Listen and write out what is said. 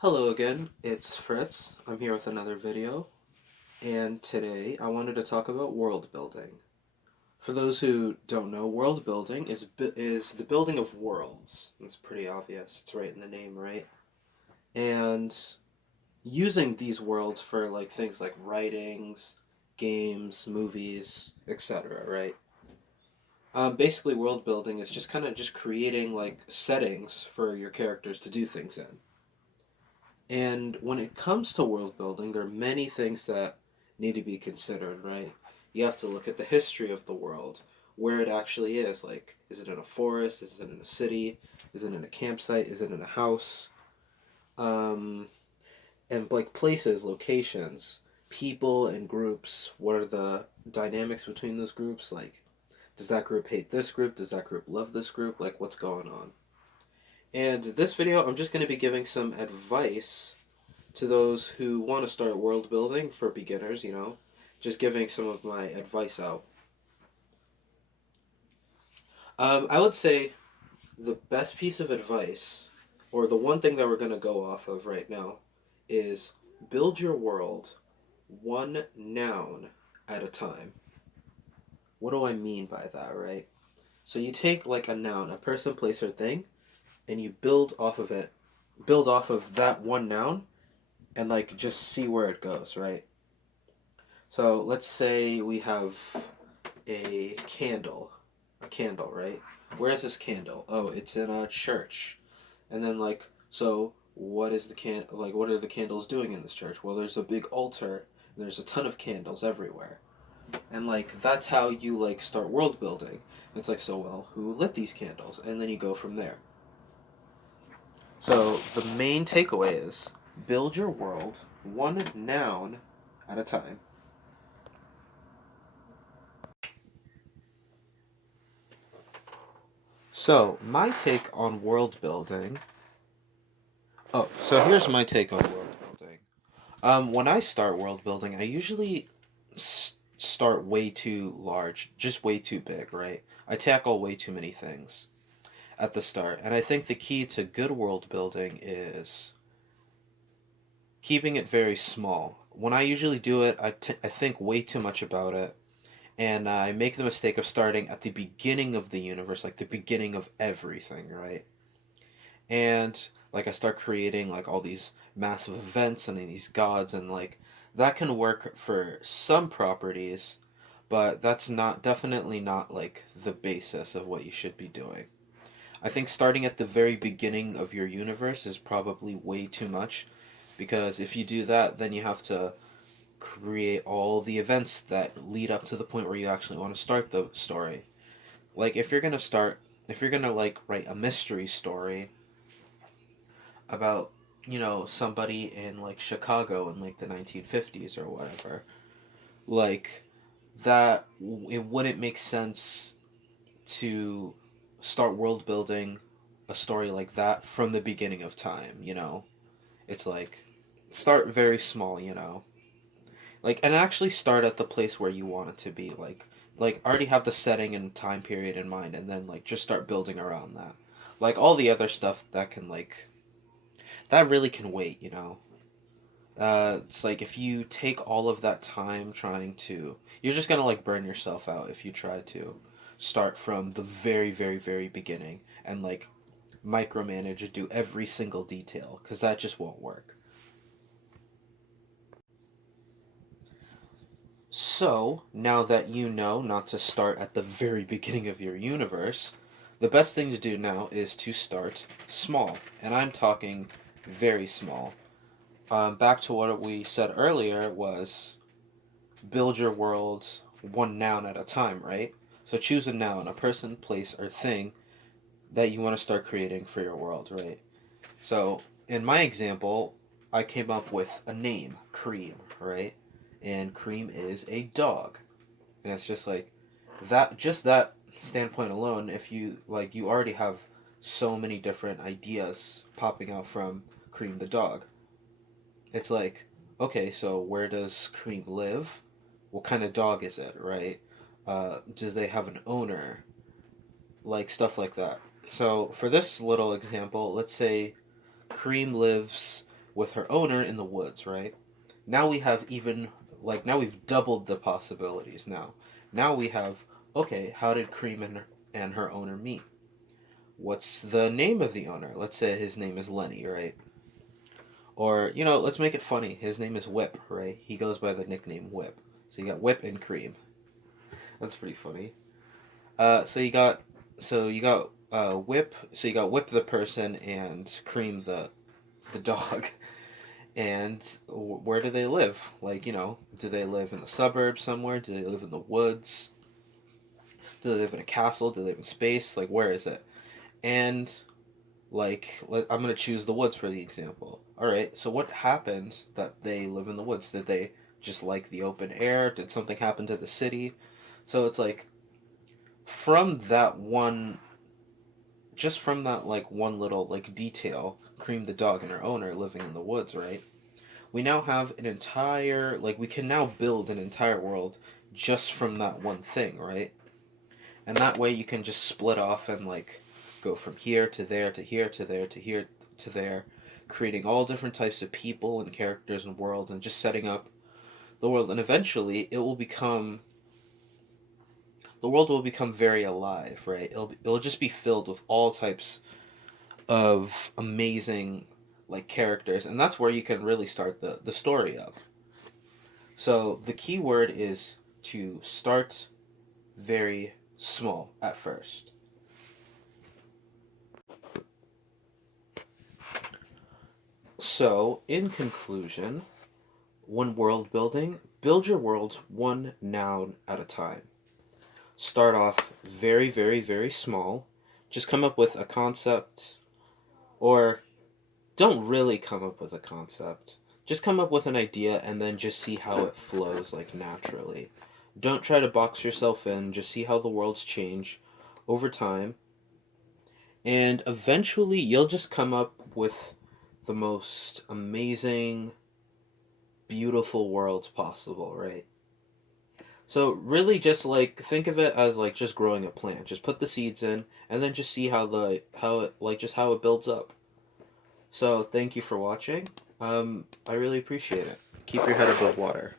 Hello again, it's Fritz. I'm here with another video, and today I wanted to talk about world building. For those who don't know, world building is the building of worlds. It's pretty obvious. It's right in the name, right? And using these worlds for like things like writings, games, movies, etc., right? Basically, world building is just kind of just creating like settings for your characters to do things in. And when it comes to world building, there are many things that need to be considered, right? You have to look at the history of the world, where it actually is. Like, is it in a forest? Is it in a city? Is it in a campsite? Is it in a house? Um, and like places, locations, people and groups. What are the dynamics between those groups? Like, does that group hate this group? Does that group love this group? Like, what's going on? And this video, I'm just going to be giving some advice to those who want to start world building for beginners, just giving some of my advice out. I would say the best piece of advice, or the one thing that we're going to go off of right now, is build your world one noun at a time. What do I mean by that, right? So you take like a noun, a person, place, or thing, and you build off of that one noun, and like just see where it goes, right? So let's say we have a candle. A candle, right? Where is this candle? Oh, it's in a church. And then so what is what are the candles doing in this church? Well, there's a big altar and there's a ton of candles everywhere. And that's how you start world building. It's like, so well, who lit these candles? And then you go from there. So the main takeaway is build your world one noun at a time. So, my take on world building. Oh, so here's my take on world building. When I start world building, I usually start way too large, just way too big, right? I tackle way too many things at the start. And I think the key to good world building is keeping it very small. When I usually do it, I think way too much about it. And I make the mistake of starting at the beginning of the universe, like the beginning of everything, right? And I start creating like all these massive events and these gods, and that can work for some properties, but that's not definitely not like the basis of what you should be doing. I think starting at the very beginning of your universe is probably way too much, because if you do that, then you have to create all the events that lead up to the point where you actually want to start the story. Like if you're going to write a mystery story about somebody in Chicago in the 1950s or whatever, like it wouldn't make sense to start world building a story like that from the beginning of time. It's like start very small. And actually start at the place where you want it to be, already have the setting and time period in mind, and then just start building around that. All the other stuff that really can wait. It's like if you take all of that time trying to, you're just gonna burn yourself out if you try to start from the very, very, very beginning and micromanage and do every single detail, because that just won't work. So, now that you know not to start at the very beginning of your universe, the best thing to do now is to start small. And I'm talking very small. Back to what we said earlier was build your world one noun at a time, right? So choose a noun, a person, place, or thing that you want to start creating for your world, right? So in my example, I came up with a name, Cream, right? And Cream is a dog. And it's just like that standpoint alone, if you already have so many different ideas popping out from Cream the dog. It's like, okay, so where does Cream live? What kind of dog is it, right? Do they have an owner? Stuff like that. So for this little example, let's say Cream lives with her owner in the woods, right? Now we have even, like, now we've doubled the possibilities now. Now we have, okay, how did Cream and her owner meet? What's the name of the owner? Let's say his name is Lenny, right? Or, let's make it funny. His name is Whip, right? He goes by the nickname Whip. So you got Whip and Cream. That's pretty funny. So you got Whip. So you got Whip the person and Cream the dog. And where do they live? Like, do they live in the suburbs somewhere? Do they live in the woods? Do they live in a castle? Do they live in space? Like, where is it? And, like, I'm going to choose the woods for the example. Alright, so what happened that they live in the woods? Did they just like the open air? Did something happen to the city? So it's like, from that one, just from that, like, one little, like, detail, Cream the dog and her owner living in the woods, right? We now have an entire, like, we can now build an entire world just from that one thing, right? And that way you can just split off and, like, go from here to there to here to there to here to there, creating all different types of people and characters and world, and just setting up the world. And eventually the world will become very alive, right? It'll just be filled with all types of amazing, like, characters, and that's where you can really start the story of. So the key word is to start very small at first. So, in conclusion, when world building, build your world one noun at a time. Start off very, very, very small. Just come up with a concept, or don't really come up with a concept. Just come up with an idea and then just see how it flows, like, naturally. Don't try to box yourself in, just see how the worlds change over time. And eventually you'll just come up with the most amazing, beautiful worlds possible, right? So really just, like, think of it as, like, just growing a plant. Just put the seeds in and then just see how it builds up. So thank you for watching. I really appreciate it. Keep your head above water.